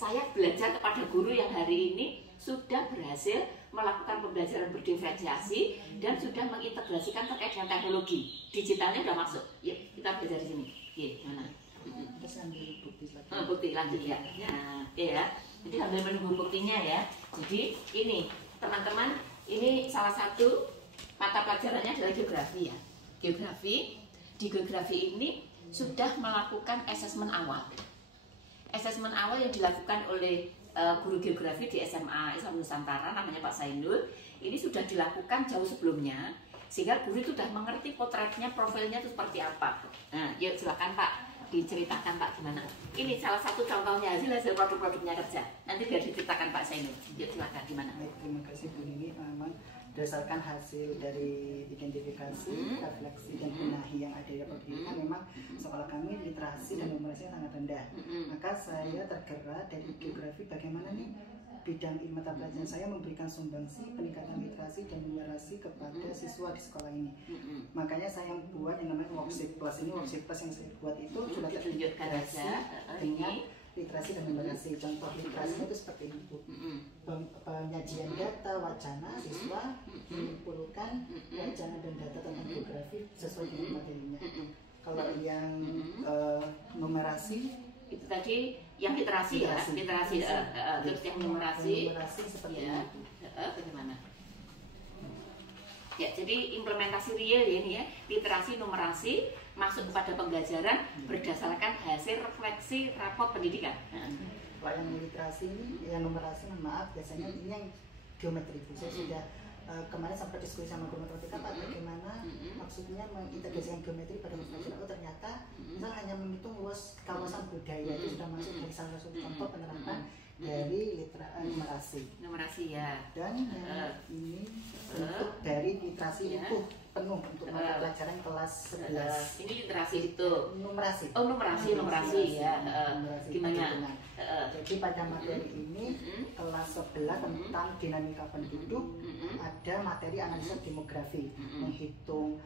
saya belajar kepada guru yang hari ini sudah berhasil melakukan pembelajaran berdiferensiasi dan sudah mengintegrasikan terkait dengan teknologi. Digitalnya sudah masuk. Yuk, kita belajar di sini. Oke, mana? Terus ambil bukti lagi. Bukti lanjut ya. Nah, ya. Jadi sambil menunggu buktinya ya. Jadi ini teman-teman, ini salah satu mata pelajarannya adalah geografi ya. Geografi. Di geografi ini sudah melakukan asesmen awal. Asesmen awal yang dilakukan oleh guru geografi di SMA Islam Nusantara, namanya Pak Zainul, ini sudah dilakukan jauh sebelumnya, sehingga guru itu sudah mengerti potretnya, profilnya itu seperti apa. Nah, yuk silakan Pak, diceritakan Pak gimana. Ini salah satu contohnya hasil produk-produknya kerja. Nanti biar diceritakan Pak Zainul. Yuk silakan gimana. Baik, terima kasih Bu Nini. Memang berdasarkan hasil dari identifikasi, refleksi dan benahi yang ada di pendidikan, memang sekolah kami literasi dan numerasinya sangat rendah. Maka saya tergerak dari geografi bagaimana nih bidang mata pelajaran saya memberikan sumbangsi peningkatan literasi dan numerasi kepada siswa di sekolah ini. Makanya saya buat yang namanya worksheet plus. Ini worksheet plus yang saya buat itu sudah terintegrasi dengan literasi dan numerasi. Contoh literasinya itu seperti ini Bu. Penyajian data, wacana, siswa menyimpulkan wacana dan data tentang geografi sesuai dengan materinya. Kalau yang numerasi itu tadi yang literasi ya, literasi terus yang numerasi seperti ya, itu. Bagaimana? Ya, jadi implementasi real ya ini ya, literasi numerasi masuk kepada pembelajaran berdasarkan hasil refleksi raport pendidikan. Kalau yang literasi ini, yang numerasi, maaf, biasanya ini yang geometri. Saya sudah kemarin sampai diskusi sama guru matematika Pak, bagaimana maksudnya mengintegrasikan geometri pada pembelajaran. Oh ternyata misal hanya menghitung luas kawasan budaya itu sudah masuk dari salah satu contoh penerapan dari numerasi ya. Dan ini bentuk dari literasi utuh penuh untuk mata pelajaran kelas 11. Ini literasi itu numerasi. Oh numerasi ya. Gimana? Jadi pada materi ini kelas 11 tentang dinamika penduduk, ada materi analisa demografi, menghitung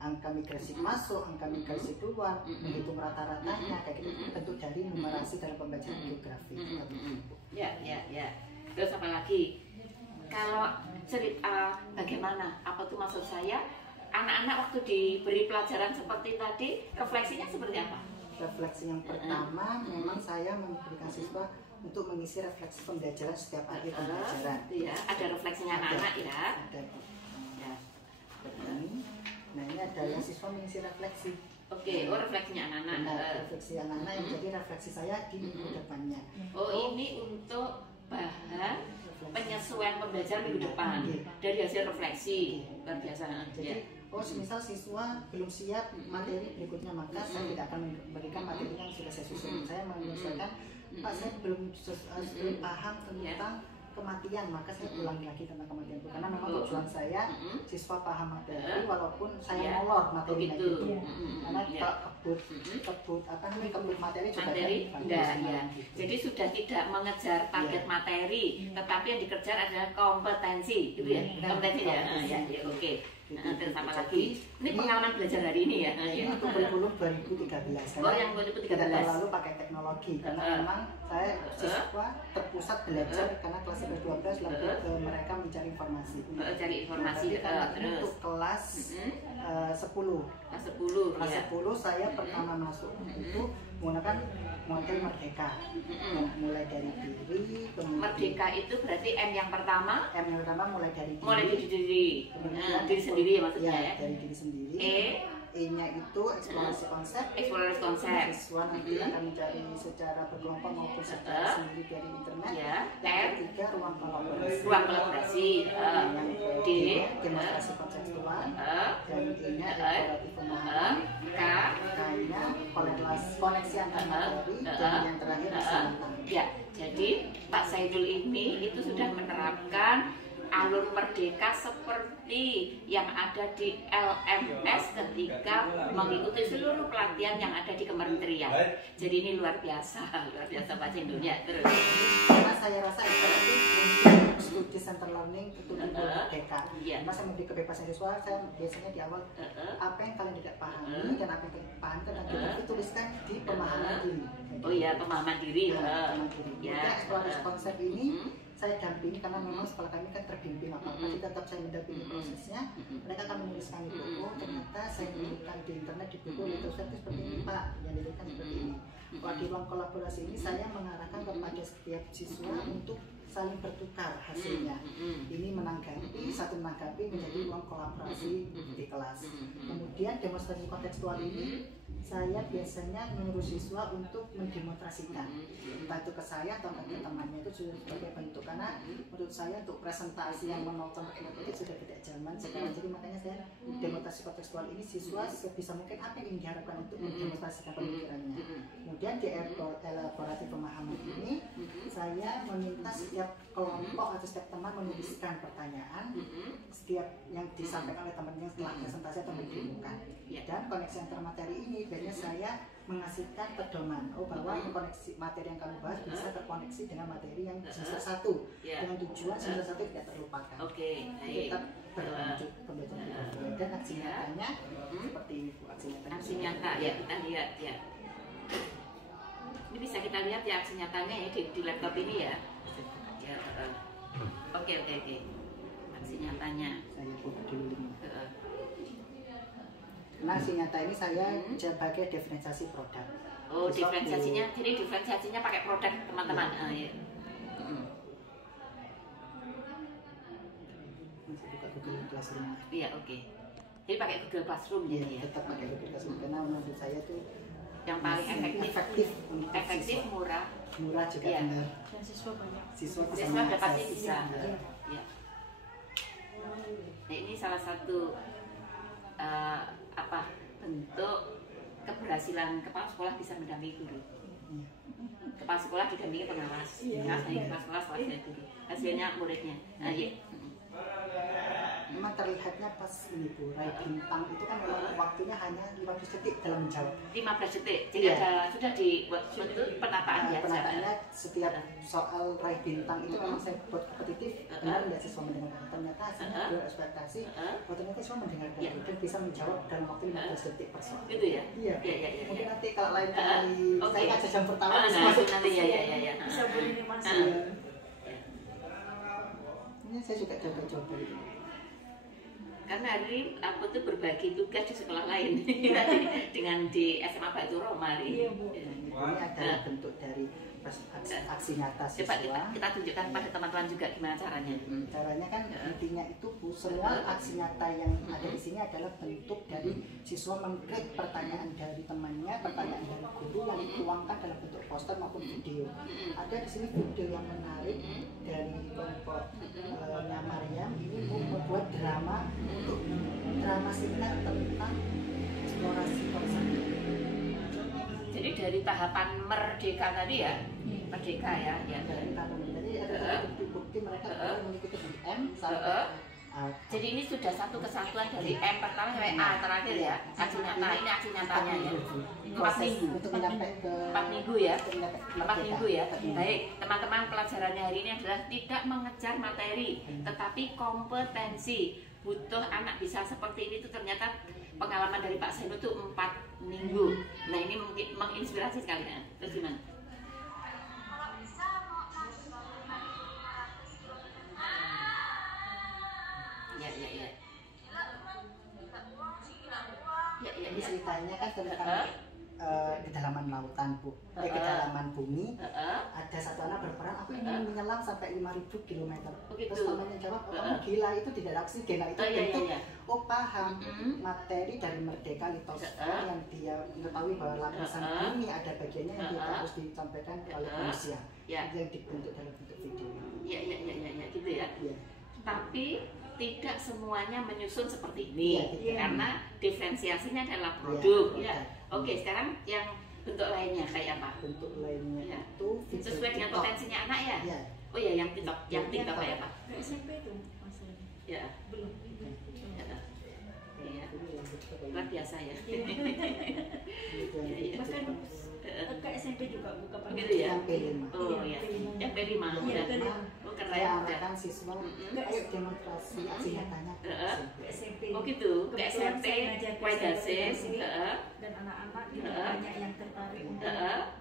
angka migrasi masuk, angka migrasi keluar, menghitung rata-ratanya, kayak gitu, bentuk dari numerasi dalam pembelajaran geografi. Ya. Terus apa lagi? Kalau cerita bagaimana? Apa tuh maksud saya? Anak-anak waktu diberi pelajaran seperti tadi, refleksinya seperti apa? Refleksi yang pertama, memang saya memberikan siswa untuk mengisi refleksi pembelajaran setiap akhir pembelajaran. Ya, ada refleksinya anak-anak ya. Ada. Nah ini adalah siswa mengisi refleksi. Oke, refleksinya anak-anak. Nah, refleksi anak-anak yang jadi refleksi saya di minggu depannya. Ini untuk bahan penyesuaian pembelajaran minggu depan dari hasil refleksi. Luar biasa. Jadi, misal siswa belum siap materi berikutnya, maka saya tidak akan memberikan materi yang sudah saya susun. Saya menyelesaikan, Pak saya belum paham tentang kematian, maka saya ulangi lagi tentang kematian itu, karena memang tujuan saya siswa paham materi walaupun saya molor materinya gitu. Karena kebut materi juga enggak ya. Jadi sudah tidak mengejar target materi, tetapi yang dikejar adalah kompetensi, gitu ya. Kompetensi ya. Oke. Terus apa lagi? Ini pengalaman belajar hari ini ya. Ini untuk kurikulum 2013. Yang 2013. Tidak terlalu pakai teknologi, karena memang saya siswa terpusat belajar karena kelas 12 lebih ke mereka mencari informasi. Cari informasi. Untuk kelas 10. Kelas 10 saya pertama masuk itu menggunakan model Merdeka. Mulai dari diri, Merdeka itu berarti M yang pertama. M yang pertama mulai dari diri. Mulai dari diri. Diri sendiri ya maksudnya ya. Dari diri sendiri. E-nya itu eksplorasi konsep. Eksplorasi konsep. Siswa nanti akan mencari secara berkelompok maupun secara sendiri dari internet. Yang ketiga ruang kolaborasi. Ruang kolaborasi. D. Demonstrasi kontekstual. Dan E-nya eksploratif pemahaman. K-nya koneksi antar materi. Dan yang terakhir kesempatan. Ya, jadi Pak Zainul ini itu sudah menerapkan alur Merdeka seperti yang ada di LMS ketika mengikuti seluruh pelatihan yang ada di kementerian. Jadi ini luar biasa Pak Zainul ya. Terus karena saya rasa itu untuk studi center learning itu merdeka. Mas saya memberi kebebasan siswa, saya biasanya di awal apa yang kalian tidak pahami dan apa yang kalian pahami tentang geografi tuliskan di pemahaman diri. Oh iya, pemahaman diri. Kemudian eksplorasi konsep ini saya dampingi karena memang sekolah kami kan terbimbing tapi tetap saya mendampingi prosesnya. Mereka akan menuliskan di buku, ternyata saya menemukan di internet di buku literatur itu seperti ini Pak, yang dituliskan seperti ini. Kalau di ruang kolaborasi ini saya mengarahkan kepada setiap siswa untuk saling bertukar hasilnya. Ini menanggapi, satu menanggapi menjadi ruang kolaborasi di kelas. Kemudian demonstrasi kontekstual ini saya biasanya menyuruh siswa untuk mendemonstrasikan, entah itu ke saya atau ke temannya, itu sudah sebagai bentuk, karena menurut saya untuk presentasi yang menonton itu sudah tidak zaman sekarang. Jadi makanya saya demonstrasi kontekstual ini siswa sebisa mungkin apa yang ingin diharapkan untuk mendemonstrasikan pemikirannya. Kemudian di elaborasi pemahaman ini saya meminta setiap kelompok atau setiap teman menuliskan pertanyaan setiap yang disampaikan oleh temannya setelah presentasi atau mendemokan. Dan koneksi antar materi ini biasanya saya mengasihkan pedoman bahwa koneksi materi yang kamu bahas bisa terkoneksi dengan materi yang semester 1 dengan tujuan semester 1 tidak terlupakan. Tetap berlanjut pembelajaran dan aksi nyatanya seperti ini Bu, aksi nyata ya, kita lihat ya. Ini bisa kita lihat ya aksi nyatanya ya di laptop ini ya. Oke. Aksi nyatanya. Saya buka dulu ini. Nah, aksi nyata ini saya sebagai diferensiasi produk. Oh, diferensiasinya, jadi diferensiasinya pakai produk teman-teman. Masih buka Google Classroom. Iya, oke. Jadi pakai Google Classroom ya. Ya. Tetap pakai Google Classroom karena menurut saya itu yang paling efektif, murah juga benar. Dan siswa banyak. Siswa udah pasti bisa. Ya. Nah, ini salah satu bentuk keberhasilan kepala sekolah bisa mendampingi guru. Kepala sekolah didampingi pengawas, kepala sekolah setelahnya guru. Hasilnya muridnya. Memang terlihatnya pas ini Bu, raih bintang itu kan memang waktunya hanya 15 detik dalam menjawab. 15 detik, jadi sudah dibuat suatu penataannya. Penataannya setiap soal raih bintang itu memang saya buat kompetitif, benar nggak siswa mendengarkan. Ternyata hasilnya luar ekspektasi, ternyata siswa mendengarkan dan bisa menjawab dalam waktu 15 detik per soal. Gitu ya? Iya. Mungkin nanti kalau lain kali saya ngajak jam pertama nanti ya. Bisa beri masuk. Ini saya juga coba-coba itu. Karena hari aku tuh berbagi tugas di sekolah lain dengan di SMA Batu Roma Iya Bu. Ini adalah bentuk dari aksi nyata siswa. Coba kita tunjukkan pada teman-teman juga gimana caranya. Caranya kan intinya itu Bu, semua aksi nyata yang ada di sini adalah bentuk dari siswa mengklik pertanyaan dari temannya, pertanyaan dari guru yang dituangkan dalam bentuk poster maupun video. Ada di sini video yang menarik dari kelompoknya Mariam, ini membuat drama untuk drama singkat tentang eksplorasi konsep. Jadi dari tahapan merdeka tadi ya, merdeka ya. Dari tahapan tadi ada bukti-bukti mereka mengikuti M sampai jadi ini sudah satu kesatuan dari M pertama sampai A terakhir ya. Aksi nyata, ini aksi nyatanya ya. 4 minggu. Untuk mencapai ke 4 minggu ya. 4 minggu ya. Baik, teman-teman, pelajarannya hari ini adalah tidak mengejar materi, tetapi kompetensi. Butuh anak bisa seperti ini tuh ternyata pengalaman dari Pak Seno tuh 4 minggu. Nah, ini mungkin menginspirasi sekali kan. Terus gimana? Ini ceritanya kan tentang kedalaman lautan Bu, kedalaman bumi. Ada satu anak berperan, aku ingin menyelam sampai 5.000 km. Terus temannya jawab, kamu gila, itu tidak ada oksigen. Nah, itu bentuk paham materi dari Merdeka Litosfer yang dia mengetahui bahwa lapisan bumi ada bagiannya yang kita harus disampaikan oleh manusia yang dibentuk dalam bentuk video. Iya, gitu ya. Tapi tidak semuanya menyusun seperti ini karena diferensiasinya adalah produk. Oke, sekarang yang bentuk lainnya kayak apa? Bentuk lainnya itu sesuai dengan potensinya anak ya. Oh ya, yang TikTok kayak apa? SMP itu maksudnya. Ya. Belum. Iya. Luar biasa ya. Bahkan ke SMP juga buka gitu ya. Oh ya. Yang P5. Iya, Oh keren saya arahkan siswa, ayo demonstrasi aksi nyatanya ke SMP. Oh gitu, ke Kebetulan SMP, saya ngajar ke Waidasis, SMP, dan anak-anak juga banyak yang tertarik untuk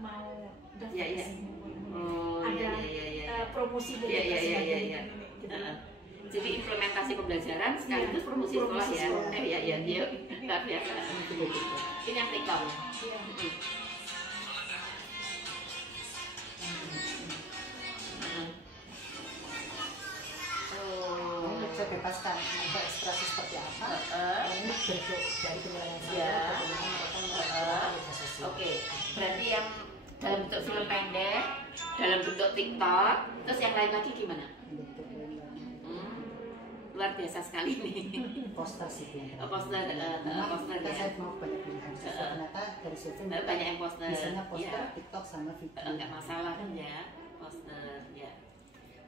mau daftar Iya, iya. ke sini. Oh, Ada iya. promosi dari Iya, iya, sebagai iya, iya. gitu. Jadi implementasi pembelajaran sekaligus promosi sekolah ya. Iya, yuk. Luar biasa. Ini yang TikTok. Iya. saya bebaskan untuk ekspresi seperti apa. Ini bentuk dari penilaian saya. Ya. Bagaimana mereka melakukan media sosial. Oke, berarti yang dalam bentuk film pendek, dalam bentuk TikTok, terus yang lain lagi gimana? Bentuk Luar biasa sekali nih. poster sih. Poster, poster ya. Saya mau banyak pilihan. Ternyata dari situ Banyak yang poster. misalnya poster, Ya. TikTok sama video. Enggak masalah kan ya, poster ya.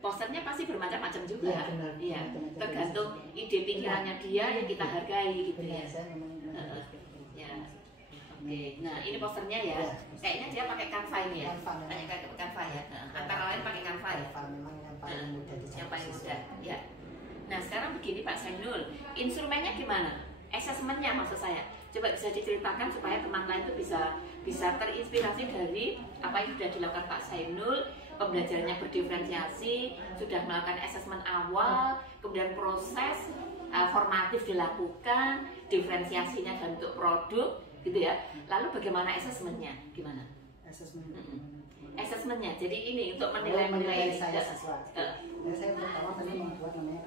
Posternya pasti bermacam-macam juga. Iya, benar. Iya. Macam-macam. Tergantung ide pikirannya dia yang kita hargai gitu Benar, ya. saya memang Ya. Oke. Nah, ini posternya ya. Ya. Kayaknya dia pakai Canva ini ya. Canva, memang. Pakai Canva ya. Antara lain pakai Canva ya. Canva memang yang paling mudah dicapai. Yang paling mudah. Ya. Nah, sekarang begini Pak Sainul, instrumennya gimana? Assessmentnya maksud saya. Coba bisa diceritakan supaya teman-teman itu bisa terinspirasi dari apa yang sudah dilakukan Pak Sainul. Pembelajarannya berdiferensiasi, sudah melakukan assessment awal, kemudian proses formatif dilakukan, diferensiasinya dalam bentuk produk, gitu ya. Lalu bagaimana assessmentnya? Gimana? Assessmentnya, jadi ini untuk menilai saya siswa. Saya pertama tadi membuat namanya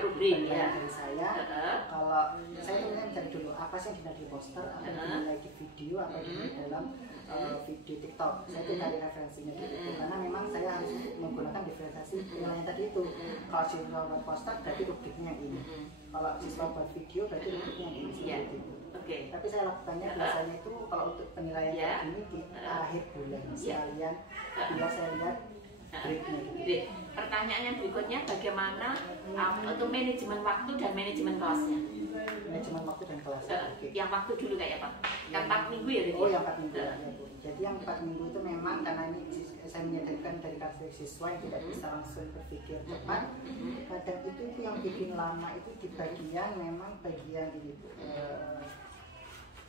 rubrik ya. Dari saya, kalau saya sebenarnya mencari dulu apa sih yang dinilai di poster, apa yang dinilai di video, apa yang dinilai dalam video TikTok. Saya itu cari referensinya dulu, karena memang saya harus menggunakan diferensiasi penilaian tadi itu. Kalau siswa buat poster, berarti rubriknya yang ini. Kalau siswa buat video, berarti rubriknya yang ini. Seperti itu. Tapi saya lakukannya biasanya itu kalau untuk penilaian kayak ini di akhir bulan sekalian bila saya lihat breaknya gitu. Pertanyaan yang berikutnya bagaimana untuk manajemen waktu dan manajemen kelasnya? Manajemen waktu dan kelas. Yang waktu dulu kayak Pak. Yang 4 minggu ya? Oh, yang 4 minggu ya, Bu. Jadi yang 4 minggu itu memang karena ini saya menyadarikan dari karakter siswa yang tidak bisa langsung berpikir cepat. Kadang itu yang bikin lama itu di bagian memang bagian ini Bu.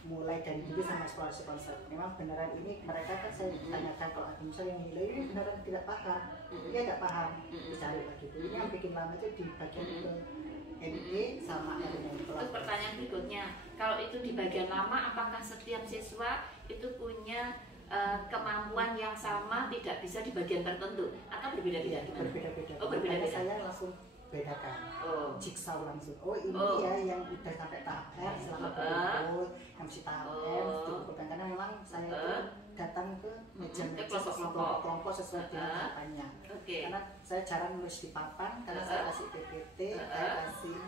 Mulai dari dulu sama eksplorasi konsep. Memang beneran ini mereka kan saya tanyakan kalau ada misalnya yang nilai ini beneran tidak paham, dia tidak paham, dicari lagi. Ini yang bikin lama itu di bagian itu NE sama R-nya. Terus pertanyaan berikutnya, kalau itu di bagian lama, apakah setiap siswa itu punya kemampuan yang sama tidak bisa di bagian tertentu atau berbeda-beda? Berbeda-beda. Oh, berbeda-beda. Saya langsung bedakan. Jigsaw langsung. Oh ini ya yang udah sampai tahap R selama berikut, yang masih tahap M cukup. Karena memang saya itu datang ke meja kelompok sesuai dengan tahapannya. Karena saya jarang nulis di papan, karena saya kasih PPT, saya kasih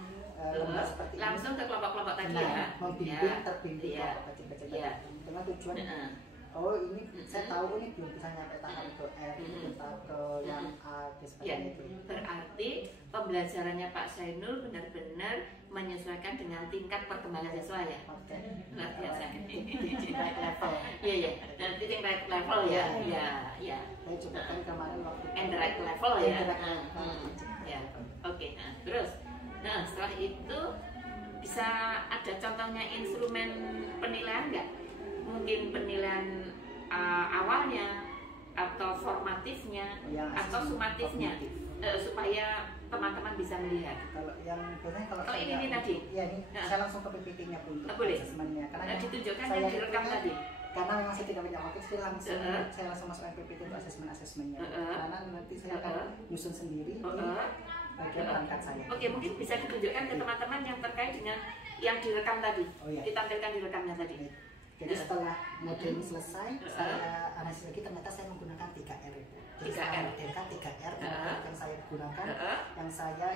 lembar seperti ini. Langsung ke kelompok-kelompok tadi ya. Membimbing terbimbing kelompok kecil-kecil dengan tujuan. Oh ini saya tahu ini belum bisa nyampe tahap ke R, belum tahap ke yang A, seperti itu. Berarti pembelajarannya Pak Sainul benar-benar menyesuaikan dengan tingkat perkembangan siswa ya. Luar biasa. Right level. Iya ya. Nanti yang right level ya. Ya. Saya coba kan kemarin waktu. And the right level ya. Ya. Oke. Nah terus, setelah itu bisa ada contohnya instrumen penilaian nggak? Mungkin penilaian awalnya atau formatifnya atau sumatifnya supaya teman-teman bisa melihat. Kalau yang biasanya kalau ini tadi. Ya ini saya langsung ke PPT-nya Bu untuk boleh. asesmennya. Karena ditunjukkan saya yang direkam tadi. Karena memang saya tidak banyak waktu, saya langsung masukkan PPT untuk asesmennya. Karena nanti saya akan nyusun sendiri bagian perangkat saya. Oke, mungkin bisa ditunjukkan ke teman-teman yang terkait dengan yang direkam tadi. Ditampilkan di rekamnya tadi. Jadi setelah model ini selesai, saya analisis lagi ternyata saya menggunakan 3R itu. Jadi saya modelkan 3R yang saya gunakan, yang saya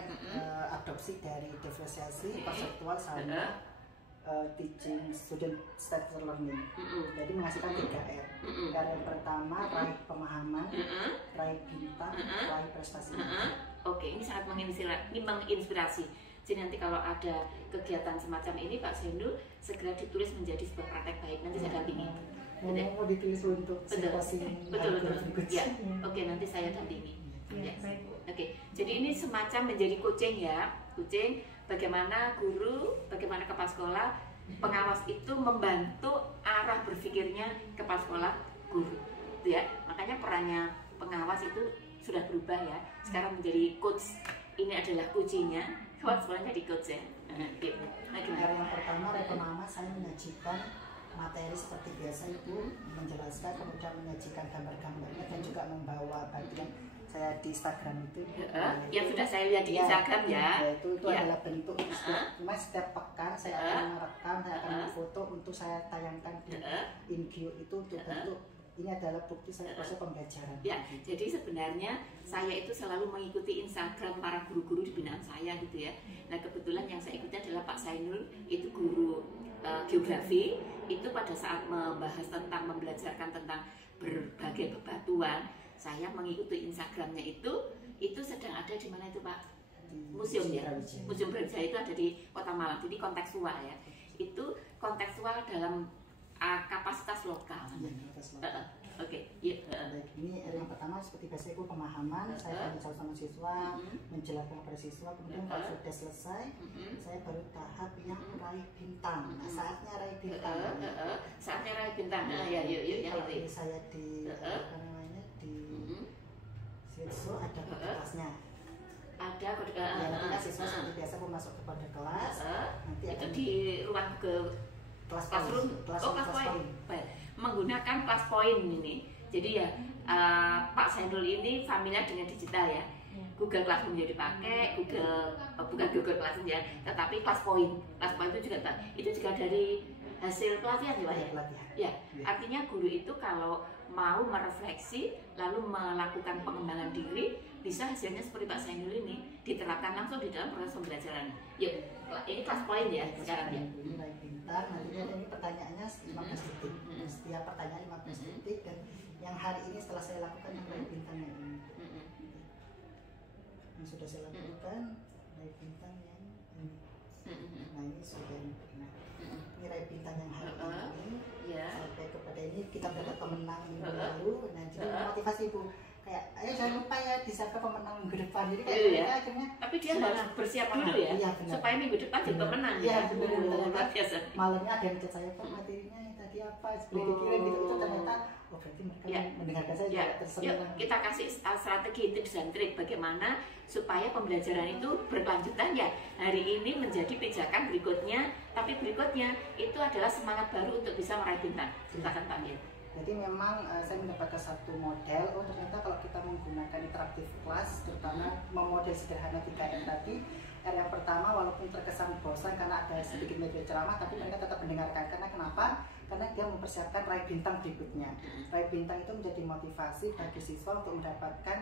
adopsi dari diferensiasi, konseptual sama teaching student starter learning. Jadi menghasilkan 3R. R yang pertama raih pemahaman, raih bintang, raih prestasi. Oke, ini sangat menginspirasi. Jadi nanti kalau ada kegiatan semacam ini Pak Sainul segera ditulis menjadi sebuah praktek baik. Nanti saya dampingi. Mau ditulis untuk simposium betul. Ya. Oke, nanti saya dampingi. Ya, Ya. baik Bu. Oke, jadi ini semacam menjadi coaching ya, coaching bagaimana guru, bagaimana kepala sekolah, pengawas itu membantu arah berpikirnya kepala sekolah guru, gitu ya. Makanya perannya pengawas itu sudah berubah ya, sekarang menjadi coach. Ini adalah kuncinya, kepala sekolahnya di coach ya. Gitu. Nah, gimana? Yang pertama, pertama saya menyajikan materi seperti biasa itu, menjelaskan, kemudian menyajikan gambar-gambarnya dan juga membawa bagian saya di Instagram itu. Yang sudah saya lihat di Instagram ya. Itu adalah bentuk setiap pekan saya akan merekam, saya akan foto untuk saya tayangkan di InView itu untuk bentuk ini adalah bukti saya proses pembelajaran. Ya, jadi sebenarnya saya itu selalu mengikuti Instagram para guru-guru di binaan saya gitu ya. Nah kebetulan yang saya ikuti adalah Pak Sainul, itu guru geografi. Itu pada saat membahas tentang membelajarkan tentang berbagai bebatuan, saya mengikuti Instagramnya itu sedang ada di mana itu Pak? Museum ya. Museum Brawijaya itu ada di Kota Malang. Jadi kontekstual ya. Itu kontekstual dalam kapasitas lokal. Oke, iya. Baik, ini yang pertama seperti biasa itu pemahaman, saya bicara sama siswa, menjelaskan kepada siswa, kemudian kalau sudah selesai, saya baru tahap yang raih bintang. Nah, saatnya raih bintang. Saatnya raih bintang. Ya, yuk, kalau ini saya di apa namanya di siswa ada kode kelasnya. Ada kode nanti siswa seperti biasa mau masuk ke kode kelas, nanti itu akan di ruang ke classroom, kelas point. Menggunakan kelas point ini. Jadi ya Pak Sainul ini familiar dengan digital ya. Google Classroom jadi dipakai, bukan Google Classroom ya, tetapi kelas point. Kelas point itu juga dari hasil pelatihan ya Pak ya. Ya, artinya guru itu kalau mau merefleksi lalu melakukan pengembangan diri, bisa hasilnya seperti Pak Sainul ini diterapkan langsung di dalam proses pembelajaran. Yuk, ini kelas point ya sekarang ya. Ini raih bintang, nantinya ini pertanyaannya 15 detik. Setiap pertanyaan 15 detik dan yang hari ini setelah saya lakukan yang raih bintang yang ini. Yang sudah saya lakukan raih bintang yang ini. Nah ini sudah ini raih bintang yang hari ini. Sampai kepada ini kita dapat pemenang minggu lalu. Nah jadi motivasi Bu. Kayak, ayo jangan lupa ya disangka pemenang minggu depan. Jadi kayak akhirnya. Tapi dia harus bersiap dulu ya, supaya minggu depan jadi pemenang. Iya benar. Luar biasa. Malamnya ada yang chat saya, Pak materinya tadi apa? Sebelum dikirim gitu itu ternyata, oh berarti mereka mendengarkan saya juga tersentuh. Yuk kita kasih strategi tips dan trik bagaimana supaya pembelajaran itu berkelanjutan ya. Hari ini menjadi pijakan berikutnya, tapi berikutnya itu adalah semangat baru untuk bisa meraih bintang. Silakan Pak Mir. Jadi memang saya mendapatkan satu model, oh ternyata kalau kita menggunakan interaktif kelas, terutama memodel sederhana 3R tadi, R yang pertama walaupun terkesan bosan karena ada sedikit media ceramah, tapi mereka tetap mendengarkan. Karena kenapa? Karena dia mempersiapkan raih bintang berikutnya. Raih bintang itu menjadi motivasi bagi siswa untuk mendapatkan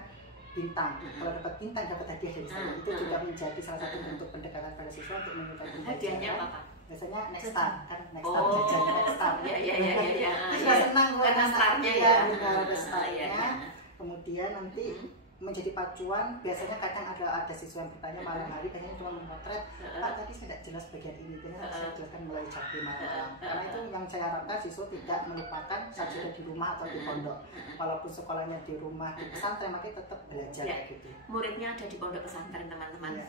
bintang. Kalau dapat bintang dapat hadiah dari saya. Itu juga menjadi salah satu bentuk pendekatan pada siswa untuk menyukai pembelajaran. Hadiahnya apa Pak? Biasanya next start kan, next start jajannya next start. Iya. Sudah senang karena startnya ya. Ada startnya. Kemudian nanti menjadi pacuan. Biasanya kadang ada siswa yang bertanya malam hari, biasanya cuma memotret. Pak tadi saya tidak jelas bagian ini, biasanya saya jelaskan melalui chatting malam. Karena itu yang saya harapkan siswa tidak melupakan saat sudah di rumah atau di pondok. Walaupun sekolahnya di rumah, di pesantren, makanya tetap belajar gitu. Muridnya ada di pondok pesantren teman-teman.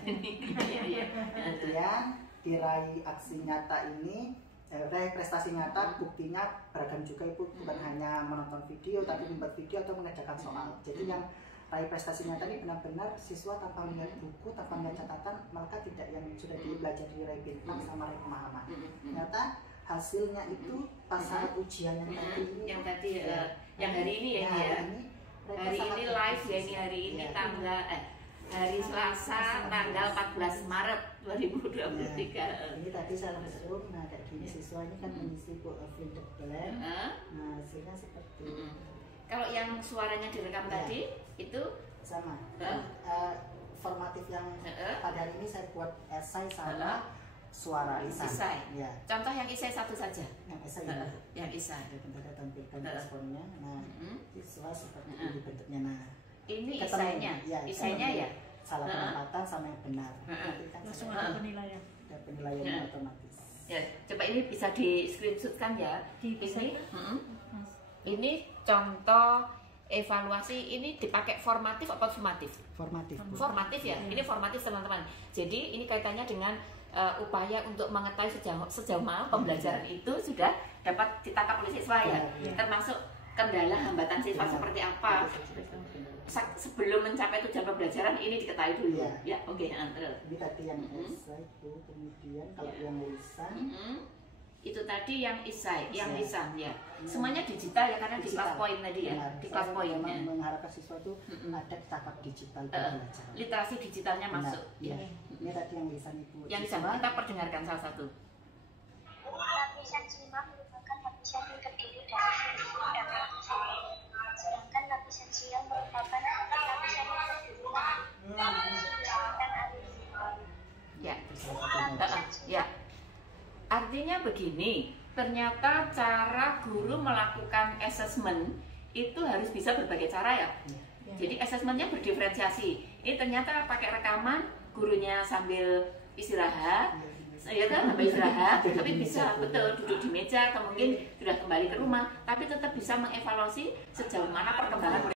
Kemudian diraih aksi nyata ini, raih prestasi nyata, buktinya beragam juga Ibu, bukan hanya menonton video tapi membuat video atau mengerjakan soal. Jadi yang raih prestasi nyata ini benar-benar siswa tanpa melihat buku, tanpa melihat catatan, maka tidak yang sudah dipelajari raih bintang sama raih pemahaman. Ternyata hasilnya itu pas saat ujian yang tadi yang hari ini ya ini ya. Hari ini live ya ini hari ini tanggal hari Selasa tanggal 14 Maret 2023. Ini tadi saya langsung, nah kayak gini siswa ini kan mengisi fill the blank. Nah hasilnya seperti kalau yang suaranya direkam tadi itu sama. Formatif yang pada hari ini saya buat esai sama suara isai. Ya. Contoh yang isai satu saja. Yang esai. Yang isai. Kita tampilkan responnya. Nah siswa seperti ini bentuknya. Nah ini isainya, isainya ya salah penempatan sama yang benar. Langsung ada penilaian. Ada penilaiannya otomatis. Ya, coba ini bisa di screenshot kan ya. Ini contoh evaluasi ini dipakai formatif atau sumatif? Formatif. Formatif ya, ini formatif teman-teman. Jadi ini kaitannya dengan upaya untuk mengetahui sejauh mana pembelajaran itu sudah dapat ditangkap oleh siswa ya, termasuk kendala hambatan siswa seperti apa. Sebelum mencapai tujuan pembelajaran ini diketahui dulu. Ya, oke. Ini tadi yang esai itu, kemudian kalau yang lisan itu tadi yang isai, yang lisan ya. Semuanya digital ya karena di kelas poin tadi ya, di kelas poinnya. Memang mengharapkan siswa itu ada tahap digital pembelajaran. Literasi digitalnya masuk. Ya. Ini tadi yang lisan Ibu. Yang lisan kita perdengarkan salah satu. Lapisan sima merupakan lapisan yang terdiri dari sisi dan lapisan. Sedangkan lapisan sial merupakan lapisan yang terdiri dari sisi dan alif. Ya. Ya. Artinya begini, ternyata cara guru melakukan assessment itu harus bisa berbagai cara ya. Jadi assessmentnya berdiferensiasi. Ini ternyata pakai rekaman, gurunya sambil istirahat, ya kan sambil istirahat, tapi bisa betul duduk di meja atau mungkin sudah kembali ke rumah, tapi tetap bisa mengevaluasi sejauh mana perkembangan